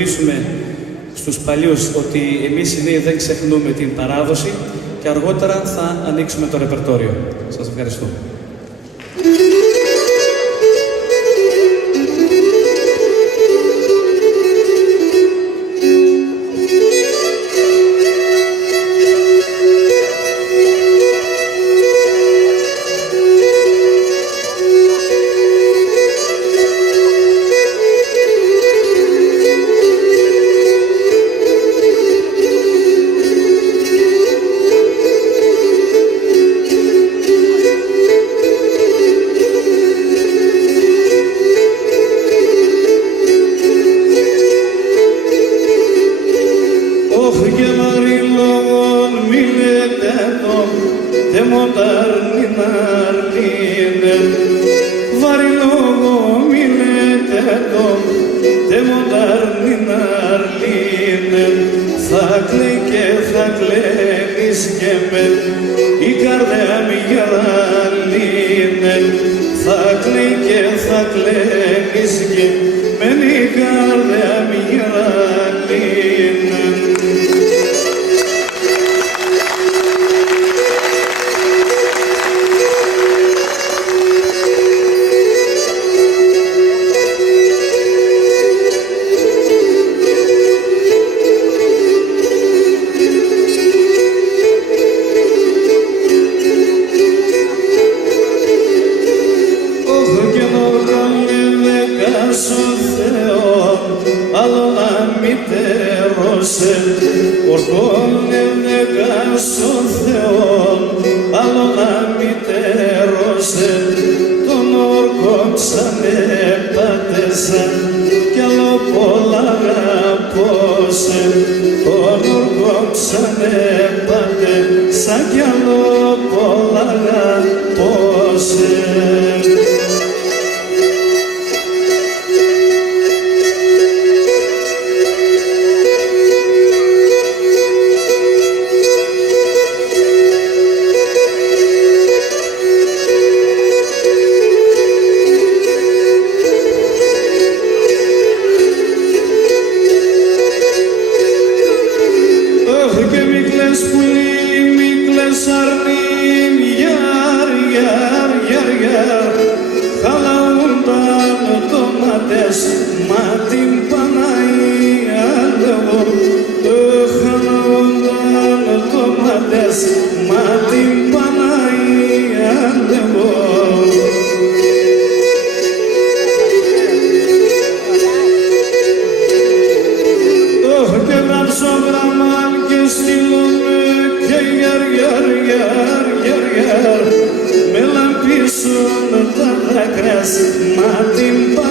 Θυμίσουμε στους παλιούς ότι εμείς οι νέοι δεν ξεχνούμε την παράδοση και αργότερα θα ανοίξουμε το ρεπερτόριο. Σας ευχαριστώ. Θα κλαίει και θα κλαίνεις και με η καρδιά μη γεραλίνε. Θα κλαίει και θα κλαίνεις και με η καρδιά μη γεραλίνε. Ορκώνε κάσο Θεόν, άλλο να μητέρωσε, τον όρκο ξανέπατεσα κι άλλο πολλά αγαπώσε. Τον όρκο ξανέπατεσα κι άλλο πολλά αγαπώσε. Μα την Παναγία λέγω, χαλαούνταν το μάτες, μα την Παναγία λέγω. Και γράψω γράμμα και στείλομαι και γιαρ, με λαμπίσουν τα δάκρυα, μα την Παναγία